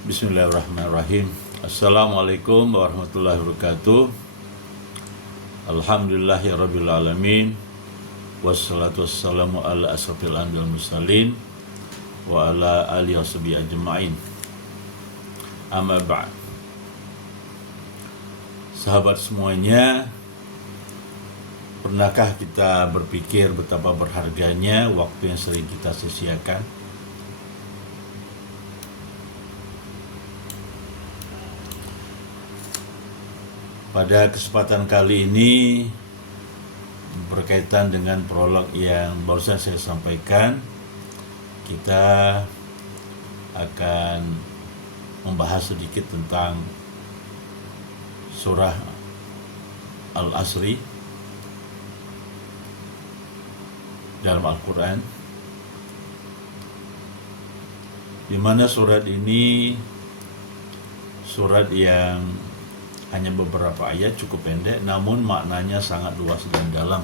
Bismillahirrahmanirrahim. Assalamualaikum warahmatullahi wabarakatuh. Alhamdulillahirabbil alamin. Wassalatu wassalamu ala asrofil anbiya'i wal mursalin wa ala alihi washabihi ajma'in. Amma ba'd. Sahabat semuanya, pernahkah kita berpikir betapa berharganya waktu yang sering kita sia-siakan? Pada kesempatan kali ini berkaitan dengan prolog yang barusan saya sampaikan, kita akan membahas sedikit tentang surah Al-Asri dalam Al-Quran, di mana surat ini surat yang hanya beberapa ayat, cukup pendek, namun maknanya sangat luas dan dalam.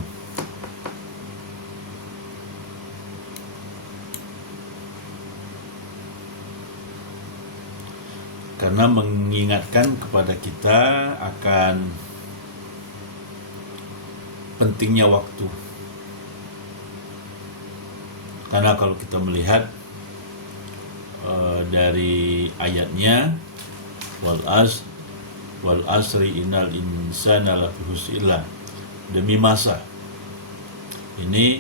Karena mengingatkan kepada kita akan pentingnya waktu. Karena kalau kita melihat dari ayatnya, wal asri innal insana lafi khusr, demi masa. Ini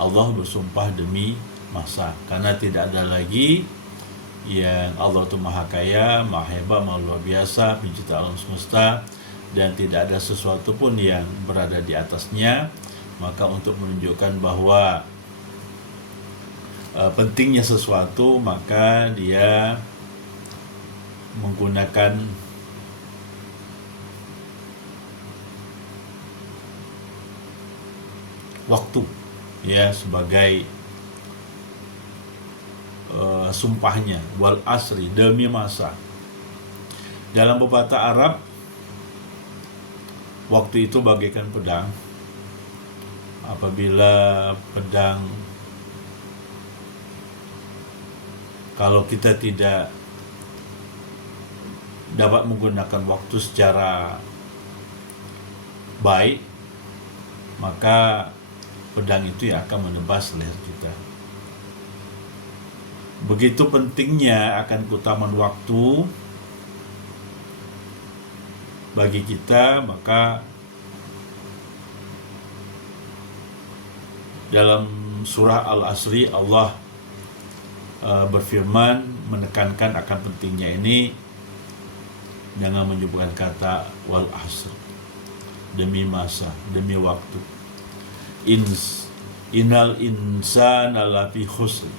Allah bersumpah demi masa, karena tidak ada lagi yang Allah itu maha kaya, maha hebat, maha luar biasa, pencipta alam semesta, dan tidak ada sesuatu pun yang berada di atasnya. Maka untuk menunjukkan bahwa pentingnya sesuatu, maka dia menggunakan waktu ya sebagai sumpahnya, wal asri, demi masa. Dalam pepatah Arab, waktu itu bagaikan pedang. Apabila pedang, kalau kita tidak dapat menggunakan waktu secara baik, maka pedang itu yang akan menebas leher kita. Begitu pentingnya akan keutamaan waktu bagi kita, maka dalam surah Al-Asri Allah berfirman menekankan akan pentingnya ini dengan menyebutkan kata wal asr, demi masa, demi waktu. Innal insana lafi khusr,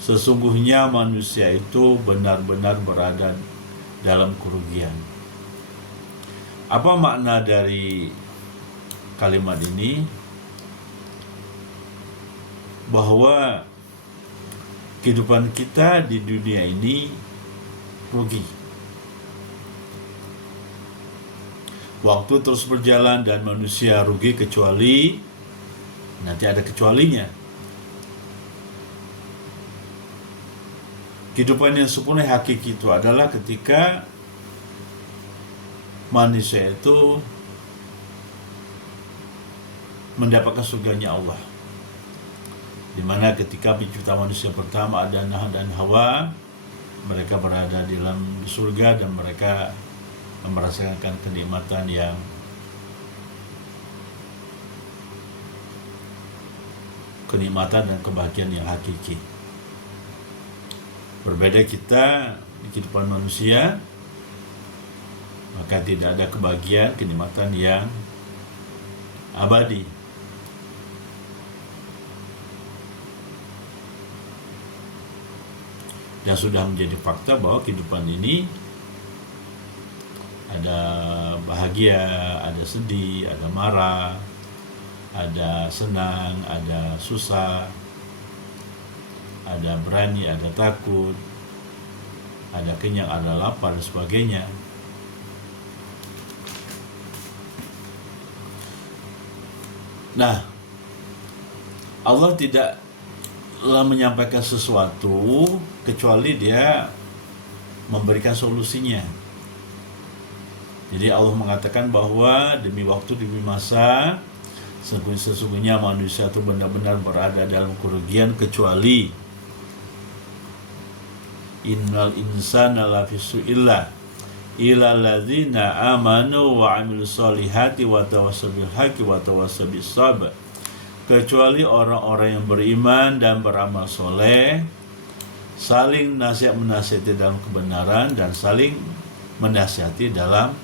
sesungguhnya manusia itu benar-benar berada dalam kerugian. Apa makna dari kalimat ini? Bahwa kehidupan kita di dunia ini rugi. Waktu terus berjalan dan manusia rugi, kecuali nanti ada kecualinya. Kehidupan yang sempurna hakiki itu adalah ketika manusia itu mendapatkan surganya Allah, di mana ketika pencipta manusia pertama Adam dan Hawa, mereka berada di dalam surga dan mereka merasakan kenikmatan yang dan kebahagiaan yang hakiki. Berbeda kita di kehidupan manusia, maka tidak ada kebahagiaan, kenikmatan yang abadi. Dan sudah menjadi fakta bahwa kehidupan ini ada bahagia, ada sedih, ada marah, ada senang, ada susah, ada berani, ada takut, ada kenyang, ada lapar, dan sebagainya. Nah, Allah tidaklah menyampaikan sesuatu kecuali Dia memberikan solusinya. Jadi Allah mengatakan bahwa demi waktu, demi masa, sesungguhnya manusia itu benar-benar berada dalam kerugian kecuali innal insana lafi su'illah illa alladzina amanu wa amilus solihati wa tawassaw bil haqqi wa tawassaw bis sabr. Kecuali orang-orang yang beriman dan beramal soleh, saling menasihati dalam kebenaran dan saling menasihati dalam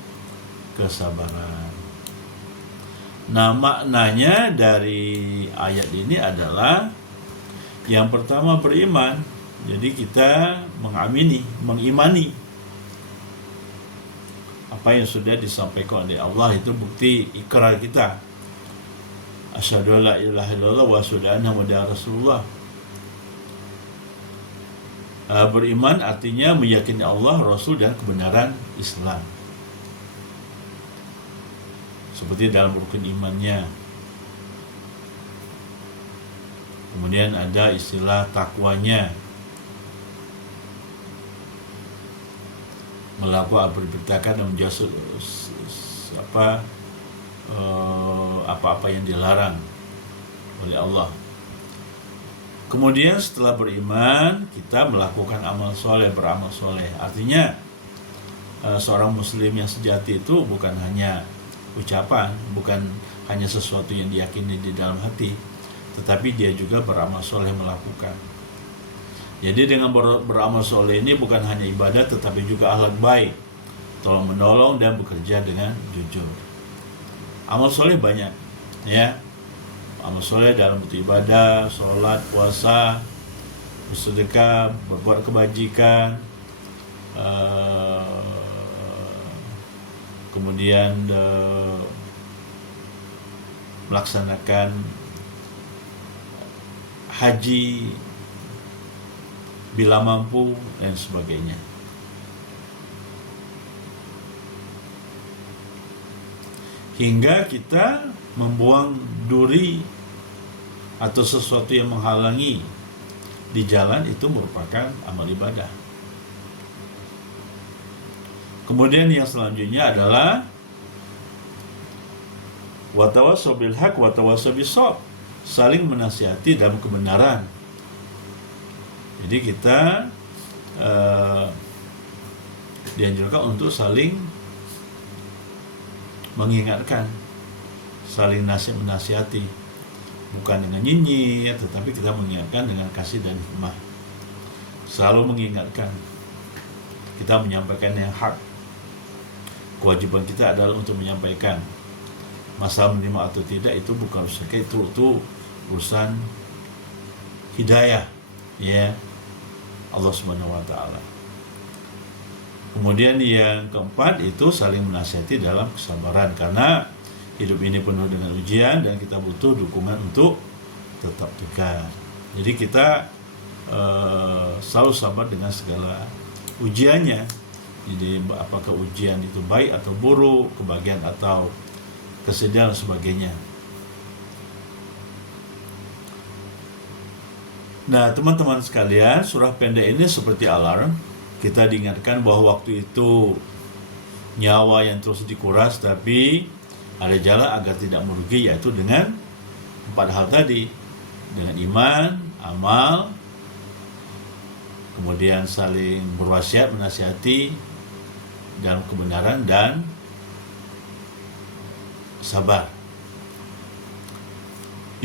kesabaran. Nah, maknanya dari ayat ini adalah yang pertama beriman. Jadi kita mengimani apa yang sudah disampaikan oleh Allah, itu bukti ikrar kita. Asyhadu an la ilaha illallah wa asyhadu anna muhammadar rasulullah. Beriman artinya meyakini Allah, Rasul, dan kebenaran Islam. Seperti dalam rukun imannya. Kemudian ada istilah takwanya, melakukan perintahkan dan menjauh apa-apa yang dilarang oleh Allah. Kemudian setelah beriman, kita melakukan amal soleh, beramal soleh. Artinya seorang muslim yang sejati itu bukan hanya ucapan, bukan hanya sesuatu yang diyakini di dalam hati, tetapi dia juga beramal soleh, melakukan. Jadi dengan beramal soleh ini bukan hanya ibadah, tetapi juga akhlak baik, tolong menolong dan bekerja dengan jujur. Amal soleh banyak, ya. Amal soleh dalam bentuk ibadah, sholat, puasa, bersedekah, berbuat kebajikan, kemudian melaksanakan haji bila mampu, dan sebagainya. Hingga kita membuang duri atau sesuatu yang menghalangi di jalan, itu merupakan amal ibadah. Kemudian yang selanjutnya adalah wa tawassaw bil haqq wa tawassaw bis sabr, saling menasihati dalam kebenaran. Jadi kita dianjurkan untuk saling mengingatkan, saling menasihati, bukan dengan nyinyir, tetapi kita mengingatkan dengan kasih dan hikmah. Selalu mengingatkan, kita menyampaikan yang hak. Kewajiban kita adalah untuk menyampaikan. Masalah menerima atau tidak itu bukan urusan kita, itu urusan hidayah, ya, Allah Subhanahu wa taala. Kemudian yang keempat itu saling menasihati dalam kesabaran, karena hidup ini penuh dengan ujian dan kita butuh dukungan untuk tetap tegar. Jadi kita selalu sabar dengan segala ujiannya. Jadi apakah ujian itu baik atau buruk, kebahagiaan atau kesedihan dan sebagainya. Nah, teman-teman sekalian, surah pendek ini seperti alarm. Kita diingatkan bahwa waktu itu nyawa yang terus dikuras, tapi ada jalan agar tidak merugi, yaitu dengan 4 hal tadi. Dengan iman, amal, kemudian saling berwasiat, menasihati dalam kebenaran, dan sabar.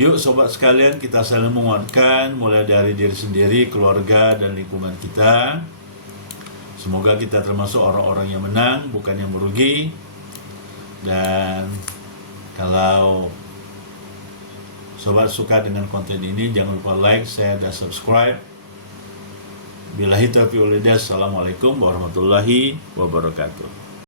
Yuk sobat sekalian, kita saling menguatkan, mulai dari diri sendiri, keluarga, dan lingkungan kita. Semoga kita termasuk orang-orang yang menang, bukan yang merugi. Dan kalau sobat suka dengan konten ini, jangan lupa like, share, dan subscribe. Billahi taufiq wal hidayah. Assalamualaikum warahmatullahi wabarakatuh.